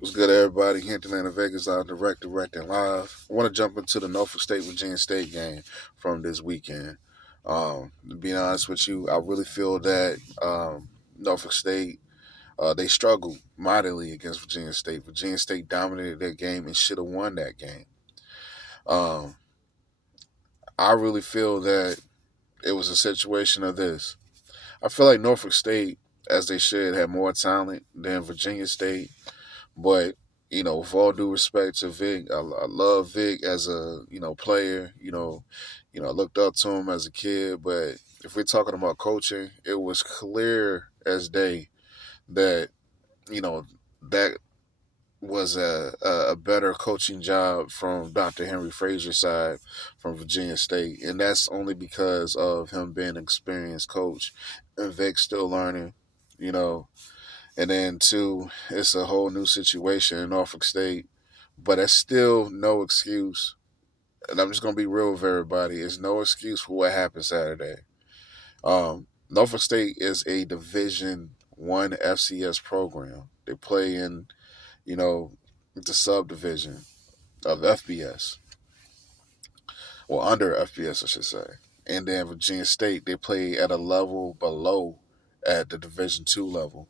What's good, everybody? Hinterland Vegas out direct and live. I want to jump into the Norfolk State Virginia State game from this weekend. To be honest with you, I really feel that Norfolk State they struggled mightily against Virginia State. Virginia State dominated that game and should have won that game. Um, I really feel that it was a situation of this. I feel like Norfolk State, as they should, had more talent than Virginia State. But with all due respect to Vic, I love Vic as a player. I looked up to him as a kid. But if we're talking about coaching, it was clear as day that you know that was a better coaching job from Dr. Henry Frazier's side from Virginia State, and that's only because of him being an experienced coach and Vic still learning. You know, and then two, it's a whole new situation in Norfolk State, but that's still no excuse. And I'm just gonna be real with everybody. It's no excuse for what happened Saturday. Norfolk State is a Division 1 FCS program. They play in, you know, the subdivision of FBS, well, under FBS, I should say. And then Virginia State, they play at a level below at the Division 2 level.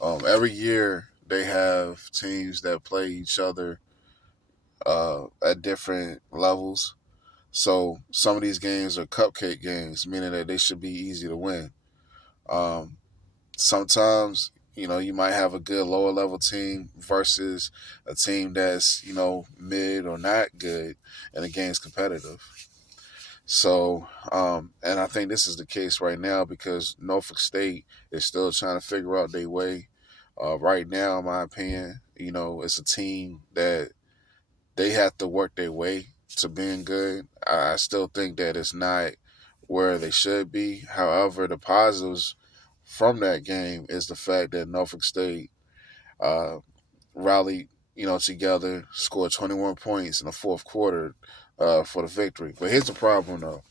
Every year they have teams that play each other at different levels. So some of these games are cupcake games, meaning that they should be easy to win. Um, Sometimes you might have a good lower level team versus a team that's mid or not good, and the game's competitive. So, and I think this is the case right now because Norfolk State is still trying to figure out their way. Right now, in my opinion, it's a team that they have to work their way to being good. I still think that it's not where they should be. However, the positives from that game is the fact that Norfolk State uh, rallied, together, scored 21 points in the fourth quarter for the victory. But here's the problem, though.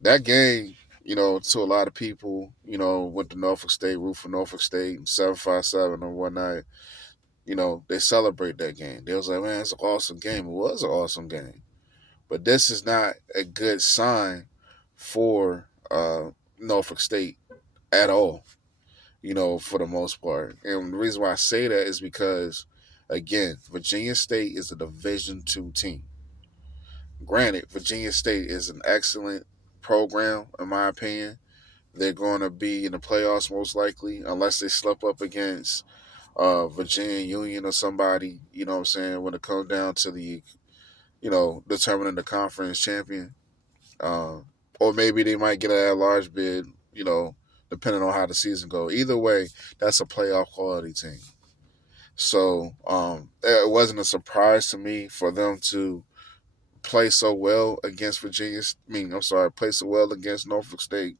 That game, to a lot of people, went to Norfolk State, root for Norfolk State, 757 and whatnot. They celebrate that game. They was like, man, it's an awesome game. It was an awesome game. But this is not a good sign for Norfolk State at all, for the most part. And the reason why I say that is because, again, Virginia State is a Division 2 team. Granted, Virginia State is an excellent program, in my opinion. They're going to be in the playoffs most likely, unless they slip up against Virginia Union or somebody, what I'm saying, when it comes down to the, determining the conference champion. Um, or maybe they might get a large bid, depending on how the season goes. Either way, that's a playoff quality team. So it wasn't a surprise to me for them to play so well against Virginia. I'm sorry, play so well against Norfolk State.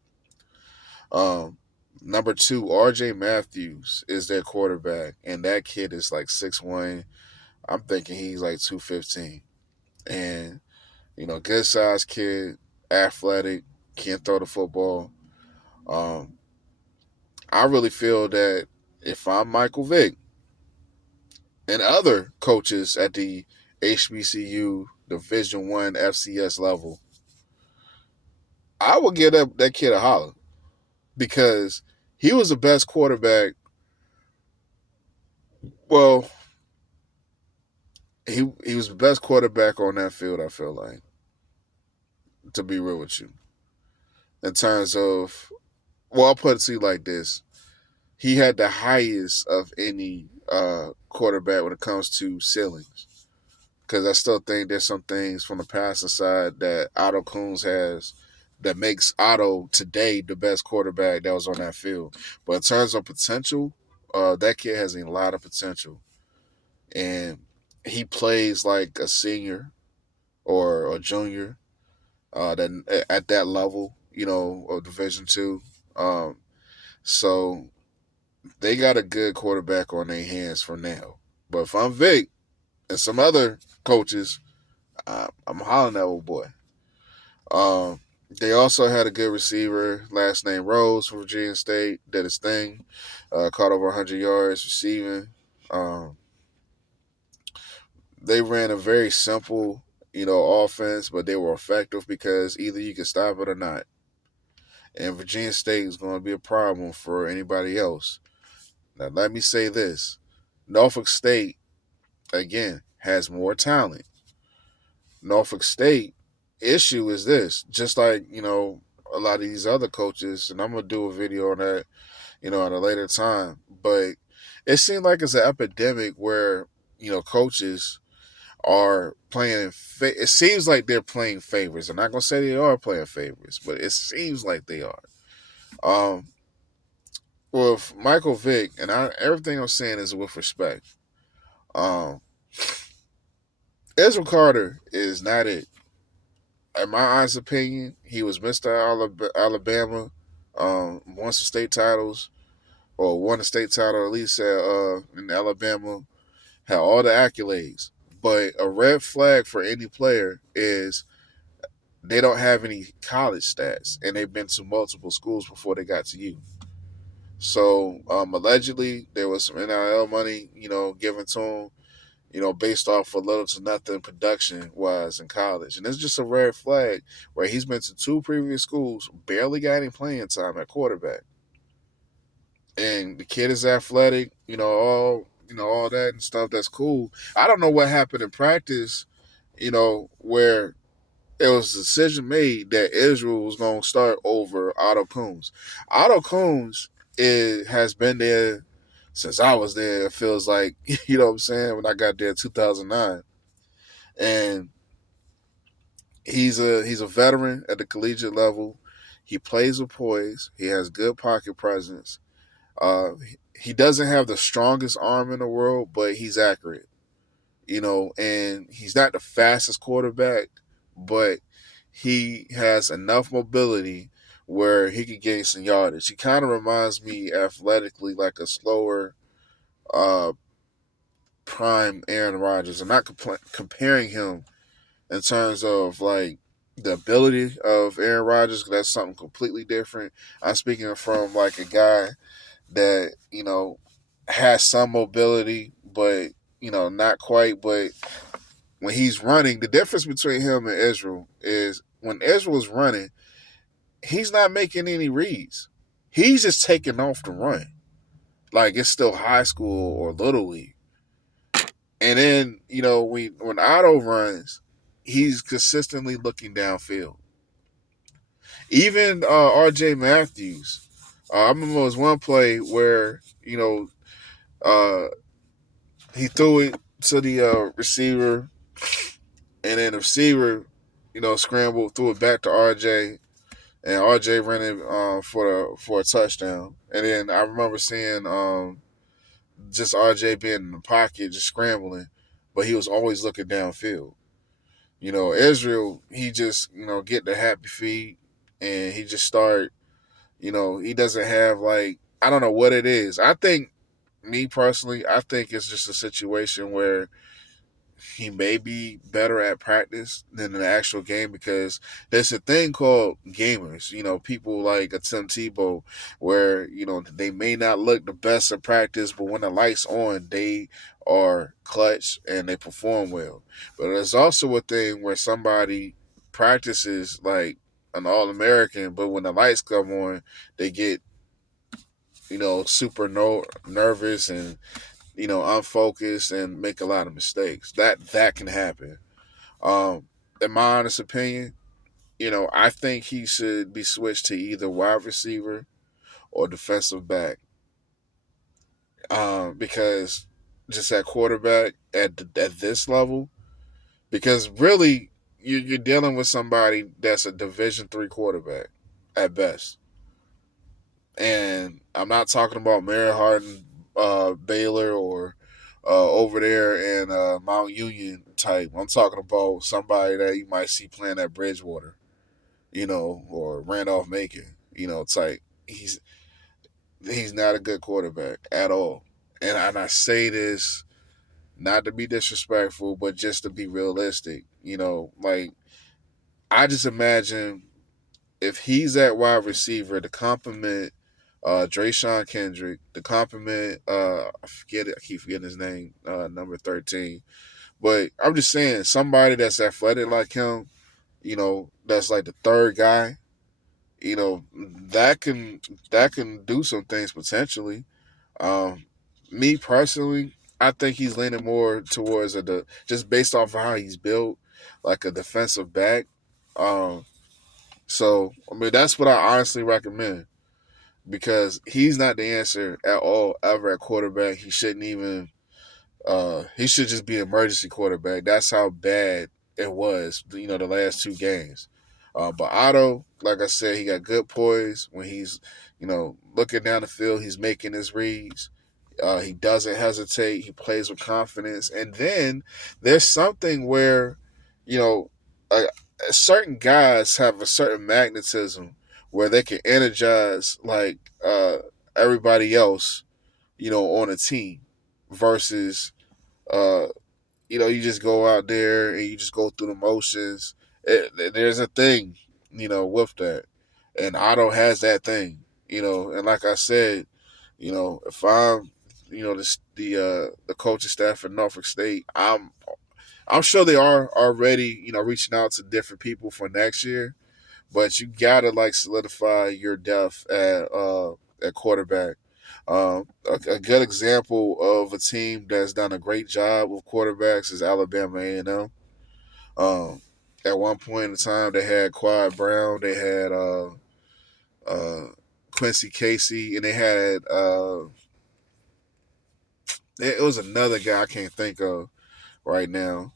Um, Number two, RJ Matthews is their quarterback, and that kid is like 6'1". I'm thinking he's like 215. And, good sized kid, athletic, can throw the football. Um, I really feel that if I'm Michael Vick and other coaches at the HBCU Division 1 FCS level, I would give that kid a holler because he was the best quarterback. Well, he was the best quarterback on that field, I feel like, to be real with you. In terms of, well, I'll put it to you like this. He had the highest of any quarterback when it comes to ceilings. Because I still think there's some things from the passing side that Otto Coons has that makes Otto today the best quarterback that was on that field. But in terms of potential, that kid has a lot of potential. And he plays like a senior or a junior at that level, of Division 2. Um, so they got a good quarterback on their hands for now. But if I'm Vic and some other coaches, I'm hollering that old boy. They also had a good receiver, last name Rose from Virginia State, did his thing, caught over 100 yards receiving. They ran a very simple, offense, but they were effective because either you can stop it or not. And Virginia State is going to be a problem for anybody else. Now, let me say this: Norfolk State again has more talent. Norfolk State issue is this, just like a lot of these other coaches, and I'm gonna do a video on that, at a later time. But it seemed like it's an epidemic where coaches are playing. It seems like they're playing favorites. I'm not gonna say they are playing favorites, but it seems like they are. Um, with Michael Vick, and everything I'm saying is with respect. Um, Ezra Carter is not it. In my honest opinion, he was Mr. Alabama, won some state titles, or won a state title at least in Alabama, had all the accolades. But a red flag for any player is they don't have any college stats, and they've been to multiple schools before they got to you. So allegedly, there was some NIL money, given to him, based off of little to nothing production wise in college. And it's just a red flag where he's been to two previous schools, barely got any playing time at quarterback. And the kid is athletic, all that and stuff. That's cool. I don't know what happened in practice, where it was a decision made that Israel was going to start over Otto Coons. Otto Coons has been there since I was there. It feels like, you know what I'm saying, when I got there in 2009. And he's a veteran at the collegiate level. He plays with poise. He has good pocket presence. He doesn't have the strongest arm in the world, but he's accurate. And he's not the fastest quarterback, but he has enough mobility where he could gain some yardage. He kind of reminds me athletically like a slower uh, prime Aaron Rodgers. I'm not comparing him in terms of like the ability of Aaron Rodgers, 'cause that's something completely different. I'm speaking from like a guy that has some mobility, but not quite. But when he's running, the difference between him and Israel is when Israel is running, he's not making any reads. He's just taking off the run. Like it's still high school or little league. And then, when Otto runs, he's consistently looking downfield. Even RJ Matthews, I remember there was one play where, uh, he threw it to the receiver, and then the receiver, scrambled, threw it back to RJ, and RJ ran it for a touchdown. And then I remember seeing just RJ being in the pocket, just scrambling, but he was always looking downfield. Israel, he just get the happy feet, and he just start. He doesn't have like I don't know what it is. I think me personally, I think it's just a situation where he may be better at practice than the actual game because there's a thing called gamers. People like a Tim Tebow where, they may not look the best at practice, but when the lights on, they are clutch and they perform well. But there's also a thing where somebody practices like an All American, but when the lights come on, they get, super nervous and unfocused and make a lot of mistakes. That can happen. In my honest opinion, I think he should be switched to either wide receiver or defensive back. Because just at quarterback at this level, because really you're dealing with somebody that's a Division III quarterback at best. And I'm not talking about Mary Harden, Baylor, or over there in Mount Union type. I'm talking about somebody that you might see playing at Bridgewater, or Randolph Macon, type. He's not a good quarterback at all. And I say this not to be disrespectful, but just to be realistic. Like I just imagine if he's at wide receiver to complement Drayshawn Kendrick, the compliment. I forget it. I keep forgetting his name. Number 13. But I'm just saying, somebody that's athletic like him, that's like the third guy, that can do some things potentially. Um, Me personally, I think he's leaning more towards just based off of how he's built, like a defensive back. Um, so I mean, that's what I honestly recommend because he's not the answer at all ever at quarterback. He shouldn't even. He should just be emergency quarterback. That's how bad it was. The last two games. But Otto, like I said, he got good poise when he's, looking down the field. He's making his reads. He doesn't hesitate. He plays with confidence. And then there's something where, you know, uh, certain guys have a certain magnetism where they can energize like everybody else, on a team versus, uh, you just go out there and you just go through the motions. There's a thing, with that. And Otto has that thing, and like I said, if I'm, the coaching staff at Norfolk State, I'm sure they are already, reaching out to different people for next year. But you gotta like solidify your depth at quarterback. A good example of a team that's done a great job with quarterbacks is Alabama A&M. Um, at one point in time, they had Quad Brown, they had uh, Quincy Casey, and they had it was another guy I can't think of right now.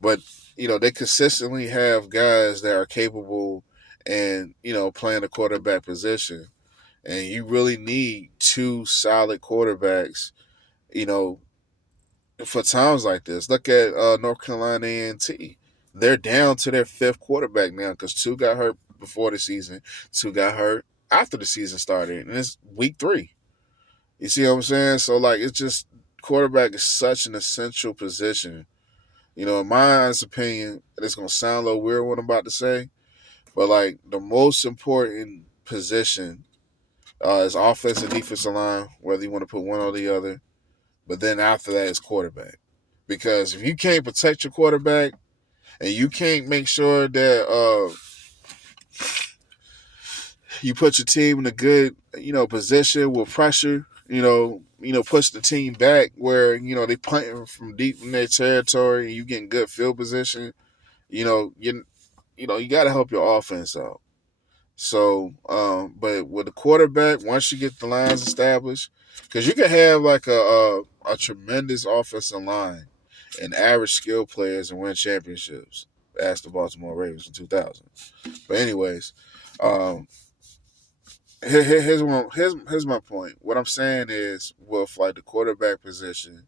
But they consistently have guys that are capable and playing the quarterback position. And you really need two solid quarterbacks, you know, for times like this. Look at North Carolina A&T. They're down to their fifth quarterback now because two got hurt before the season, two got hurt after the season started, and it's week 3. You see what I'm saying? So like, it's just quarterback is such an essential position. In my honest opinion, it's gonna sound a little weird what I'm about to say, but like the most important position is offense and defensive line, whether you want to put one or the other. But then after that, it's quarterback. Because if you can't protect your quarterback and you can't make sure that you put your team in a good, position with pressure, push the team back where, they punting from deep in their territory and you getting good field position, you got to help your offense out. So, but with the quarterback, once you get the lines established, because you can have like a tremendous offensive line and average skill players and win championships. Ask the Baltimore Ravens in 2000. But anyways, um, here's my point. What I'm saying is, with like the quarterback position,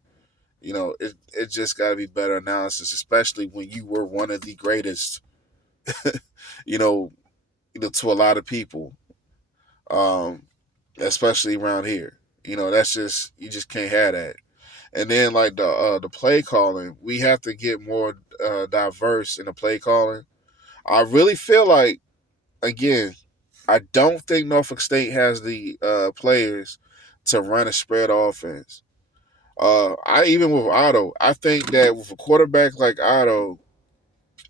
it just got to be better analysis, especially when you were one of the greatest, you know, to a lot of people. Um, Especially around here. That's just you just can't have that. And then like the play calling, we have to get more diverse in the play calling. I really feel like again, I don't think Norfolk State has the players to run a spread offense. I even with Otto, I think that with a quarterback like Otto,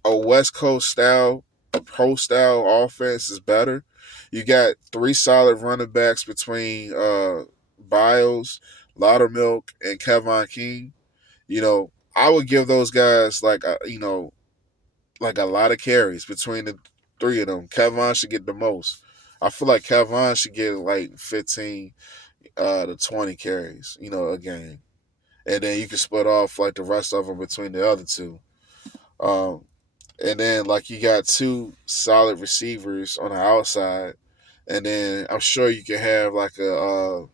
a West Coast style, a pro style offense is better. You got 3 solid running backs between Biles, Laudermilk, and Kevon King. I would give those guys like a lot of carries between the three of them. Kevon should get the most. I feel like Kevon should get like 15 to 20 carries, a game. And then you can split off like the rest of them between the other two. Um, and then like you got 2 solid receivers on the outside, and then I'm sure you can have like a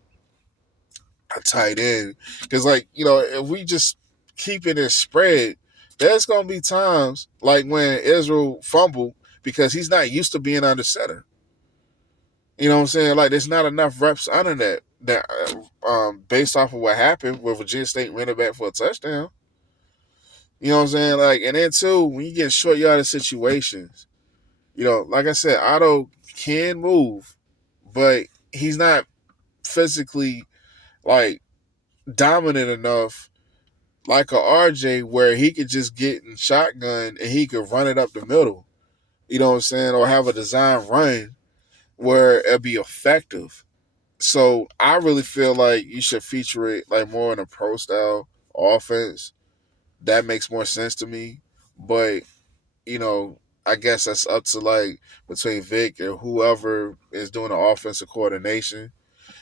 tight end because like if we just keep it in spread, there's gonna be times like when Israel fumbled because he's not used to being under center. You know what I'm saying? Like there's not enough reps under that based off of what happened with Virginia State running back for a touchdown. You know what I'm saying? Like, and then too, when you get short yardage situations, like I said, Otto can move, but he's not. physically like dominant enough, like a RJ, where he could just get in shotgun and he could run it up the middle. You know what I'm saying? Or have a design run where it'll be effective. So I really feel like you should feature it like more in a pro style offense. That makes more sense to me. But, you know, I guess that's up to like between Vic and whoever is doing the offensive coordination.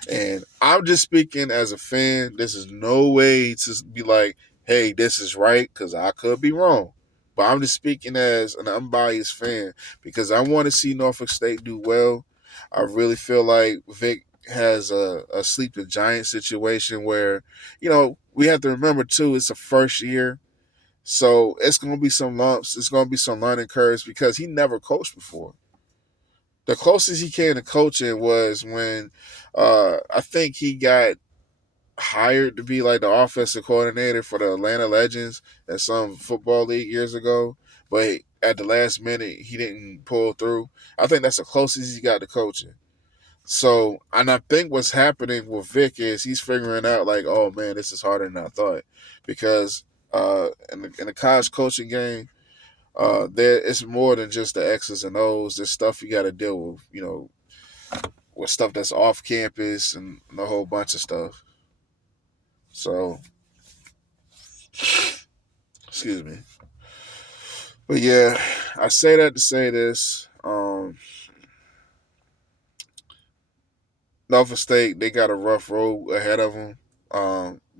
And I'm just speaking as a fan. This is no way to be like, hey, this is right, because I could be wrong. But I'm just speaking as an unbiased fan because I want to see Norfolk State do well. I really feel like Vic has a sleeping giant situation where, we have to remember too, it's a first year. So it's going to be some lumps. It's going to be some learning curves because he never coached before. The closest he came to coaching was when I think he got hired to be like the offensive coordinator for the Atlanta Legends at some football league years ago. But at the last minute, he didn't pull through. I think that's the closest he got to coaching. So, and I think what's happening with Vic is he's figuring out like, oh man, this is harder than I thought, because in the college coaching game, there it's more than just the X's and O's. There's stuff you got to deal with, with stuff that's off campus and a whole bunch of stuff. So, excuse me, but yeah, I say that to say this. Norfolk State, they got a rough road ahead of them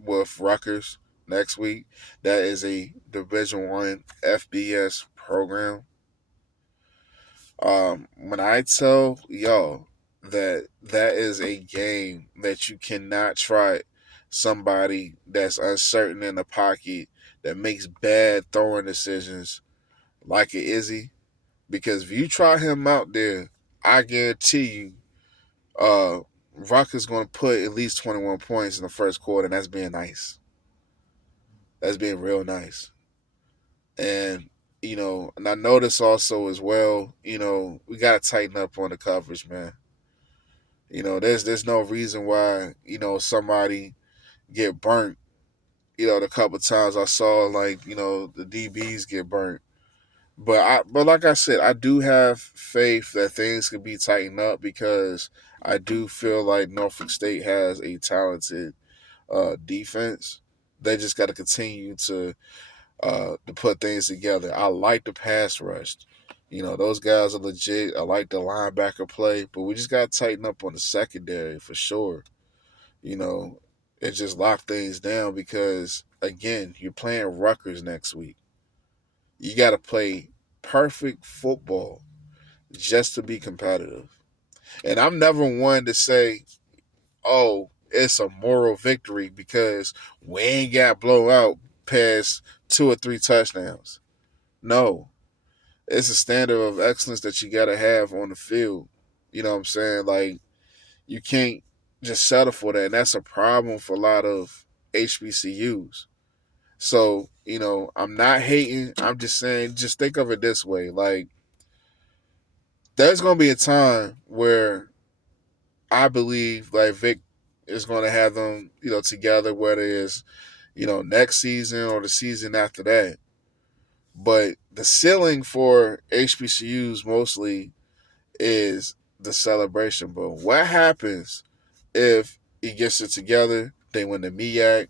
with Rutgers next week. That is a Division 1 FBS program. When I tell y'all that that is a game that you cannot try somebody that's uncertain in the pocket, that makes bad throwing decisions like an Izzy, because if you try him out there, I guarantee you, Rutgers going to put at least 21 points in the first quarter, and that's being nice. That's being real nice. And and I notice also as well, we gotta tighten up on the coverage, man. There's no reason why, somebody get burnt. The couple times I saw like, the DBs get burnt. But like I said, I do have faith that things can be tightened up because I do feel like Norfolk State has a talented defense. They just got to continue to put things together. I like the pass rush. Those guys are legit. I like the linebacker play, but we just got to tighten up on the secondary for sure. You know, and just lock things down because, again, you're playing Rutgers next week. You got to play perfect football just to be competitive. And I'm never one to say, oh, it's a moral victory because we ain't got blown out past 2 or 3 touchdowns. No, it's a standard of excellence that you got to have on the field. You know what I'm saying? Like, you can't just settle for that. And that's a problem for a lot of HBCUs. So, I'm not hating. I'm just saying, just think of it this way. Like, there's going to be a time where I believe, like, Vic is going to have them, together, whether it's, next season or the season after that. But the ceiling for HBCUs mostly is the Celebration Bowl. What happens if he gets it together, they win the MEAC,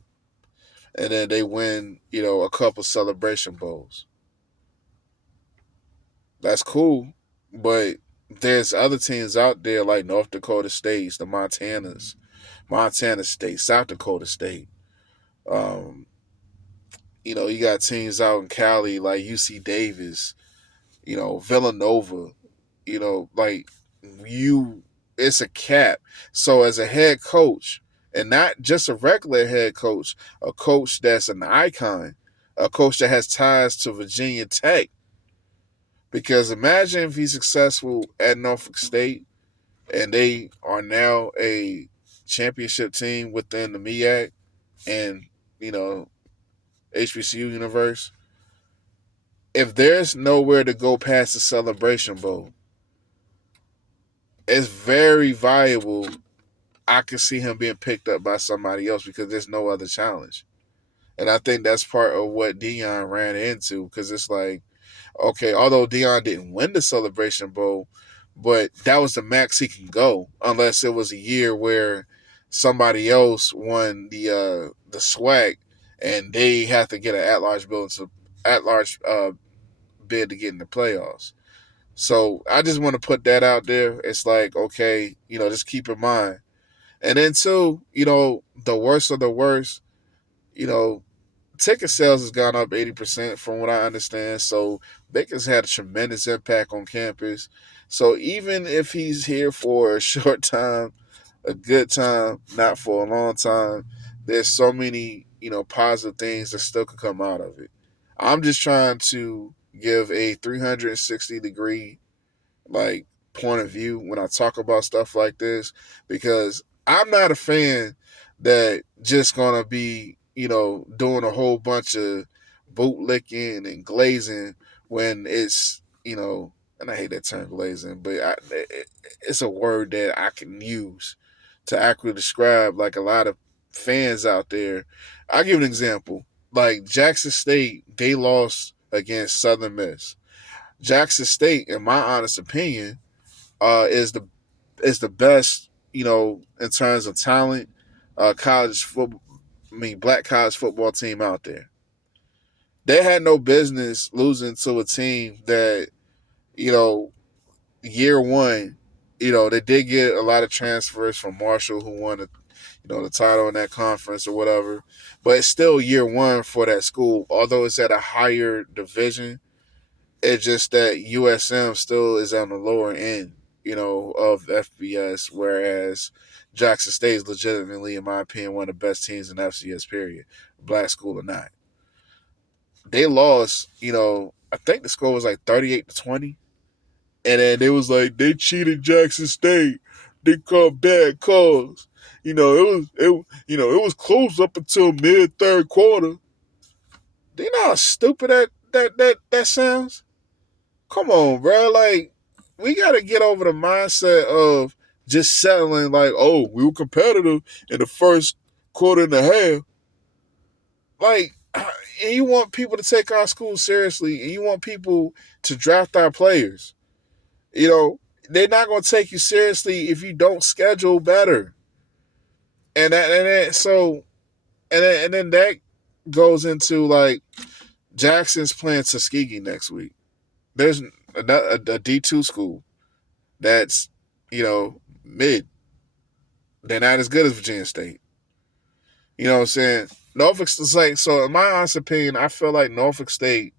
and then they win, a couple Celebration Bowls? That's cool, but there's other teams out there like North Dakota State, the Montana State, South Dakota State. Um, you got teams out in Cali like UC Davis, Villanova, like you, it's a cap. So as a head coach, and not just a regular head coach, a coach that's an icon, a coach that has ties to Virginia Tech. Because imagine if he's successful at Norfolk State and they are now a championship team within the MEAC and, you know, HBCU universe. If there's nowhere to go past the Celebration Bowl, it's very viable. I could see him being picked up by somebody else because there's no other challenge. And I think that's part of what Dion ran into because it's like, okay, although Dion didn't win the Celebration Bowl, but that was the max he can go unless it was a year where somebody else won the swag and they have to get an at large bid to get in the playoffs. So I just want to put that out there. It's like, okay, just keep in mind. And then too, the worst of the worst, you know, ticket sales has gone up 80% from what I understand. So Baker's had a tremendous impact on campus. So even if he's here for a short time, a good time, not for a long time, there's so many, positive things that still could come out of it. I'm just trying to give a 360-degree like point of view when I talk about stuff like this because I'm not a fan that just gonna be, doing a whole bunch of bootlicking and glazing when it's, and I hate that term glazing, but it's a word that I can use to accurately describe like a lot of fans out there. I'll give an example. Like Jackson State, they lost against Southern Miss. Jackson State, in my honest opinion, is the best, in terms of talent, college football. I mean, black college football team out there. They had no business losing to a team that, you know, year one, they did get a lot of transfers from Marshall who won the title in that conference or whatever. But it's still year one for that school, although it's at a higher division. It's just that USM still is on the lower end, of FBS, whereas Jackson State is legitimately, in my opinion, one of the best teams in FCS. Period, black school or not. They lost, I think the score was like 38-20, and then it was like they cheated Jackson State. They called bad calls. It was close up until mid third quarter. Do you know how stupid that sounds? Come on, bro. Like, we got to get over the mindset of just settling, like, oh, we were competitive in the first quarter and a half. Like, and you want people to take our school seriously, and you want people to draft our players. You know, they're not going to take you seriously if you don't schedule better. And then that goes into, like, Jackson's playing Tuskegee next week. There's a D2 school that's, mid. They're not as good as Virginia State. You know what I'm saying? Norfolk's like, so in my honest opinion, I feel like Norfolk State,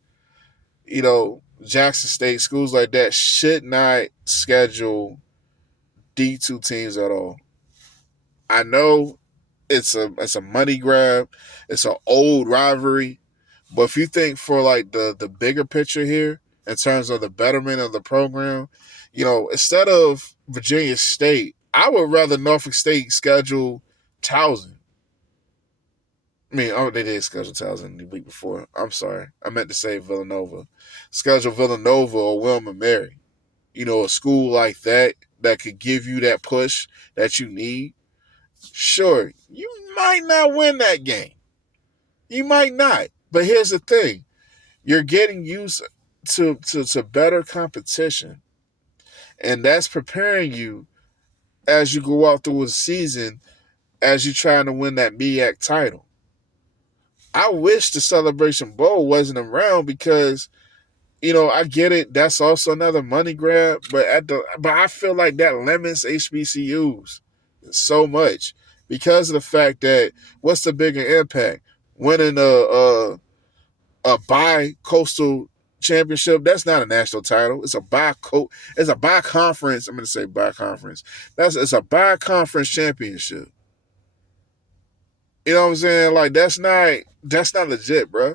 Jackson State, schools like that should not schedule D2 teams at all. I know it's a money grab. It's an old rivalry. But if you think for like the bigger picture here, in terms of the betterment of the program, instead of Virginia State, I would rather Norfolk State schedule Towson. I mean, oh, they did schedule Towson the week before. I'm sorry. I meant to say Villanova. Schedule Villanova or Wilma Mary. A school like that could give you that push that you need. Sure, you might not win that game. You might not. But here's the thing. You're getting used to better competition. And that's preparing you as you go out through the season as you're trying to win that MEAC title. I wish the Celebration Bowl wasn't around because, I get it. That's also another money grab. But I feel like that limits HBCUs so much because of the fact that what's the bigger impact? Winning a bi-coastal championship, that's not a national title. It's a bi-conference. I'm going to say bi-conference. It's a bi-conference championship. You know what I'm saying? Like that's not legit, bro.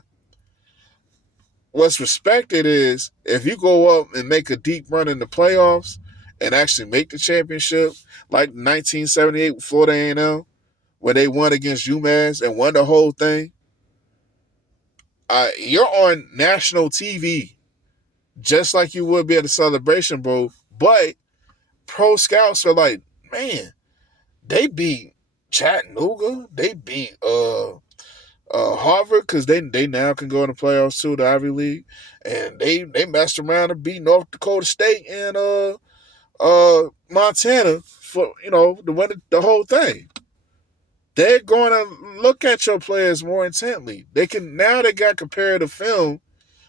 What's respected is if you go up and make a deep run in the playoffs and actually make the championship, like 1978 with Florida A&M, where they won against UMass and won the whole thing. You're on national TV, just like you would be at the Celebration Bowl. But pro scouts are like, man, They beat Chattanooga. They beat Harvard because they now can go in the playoffs too, the Ivy League, and they messed around and beat North Dakota State and Montana for to win the whole thing. They're going to look at your players more intently. They got comparative film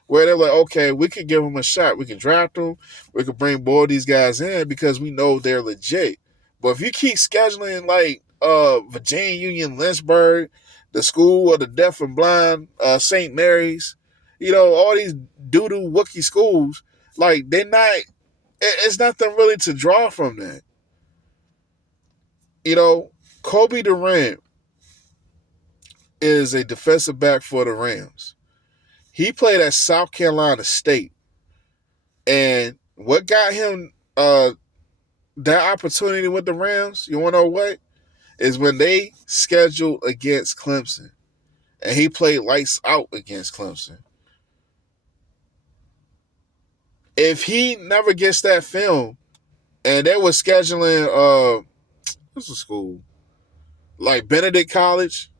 where they're like, okay, we could give them a shot. We can draft them. We could bring more of these guys in because we know they're legit. But if you keep scheduling like Virginia Union Lynchburg, the School of the Deaf and Blind, St. Mary's, all these doo-doo Wookie schools, like they're not. It's nothing really to draw from that. You know, Kobe Durant is a defensive back for the Rams. He played at South Carolina State. And what got him that opportunity with the Rams, you want to know what? Is when they scheduled against Clemson. And he played lights out against Clemson. If he never gets that film, and they were scheduling, what's the school? Like Benedict College,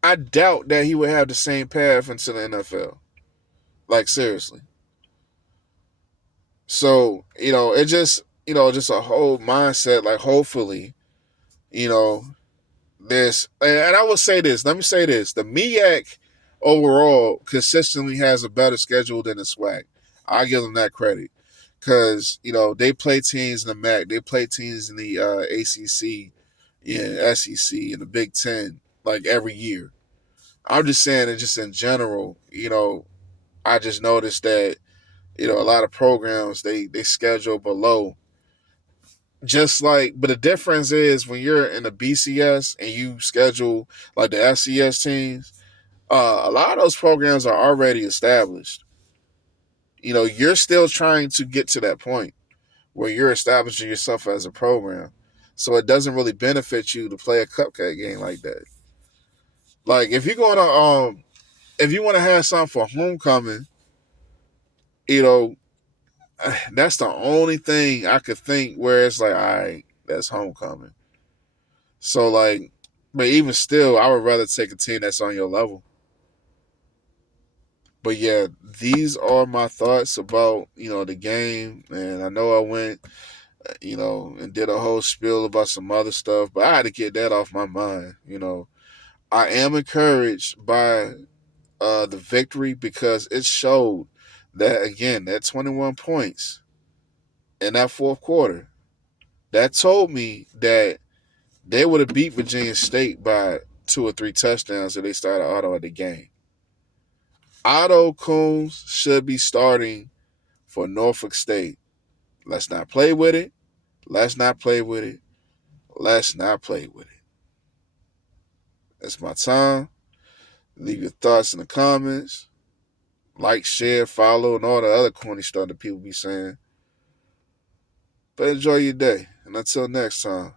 I doubt that he would have the same path into the NFL. Like, seriously. So, it just a whole mindset. Like, hopefully, you know, this, and I will say this. Let me say this: the MEAC overall consistently has a better schedule than the SWAC. I give them that credit because they play teams in the MAC, they play teams in the ACC, SEC, and the Big Ten like every year. I'm just saying that just in general, I just noticed that a lot of programs they schedule below. Just like, but the difference is when you're in the BCS and you schedule like the FCS teams, a lot of those programs are already established. You're still trying to get to that point where you're establishing yourself as a program. So it doesn't really benefit you to play a cupcake game like that. Like if you want to have something for homecoming, you know, that's the only thing I could think where it's like, all right, that's homecoming. So like, but even still, I would rather take a team that's on your level. But yeah, these are my thoughts about the game, and I know I went and did a whole spiel about some other stuff, but I had to get that off my mind. I am encouraged by the victory because it showed that again that 21 points in that fourth quarter that told me that they would have beat Virginia State by 2 or 3 touchdowns if they started Otto at the game. Otto Coombs should be starting for Norfolk State. Let's not play with it. Let's not play with it. Let's not play with it. That's my time. Leave your thoughts in the comments. Like, share, follow, and all the other corny stuff that people be saying. But enjoy your day. And until next time.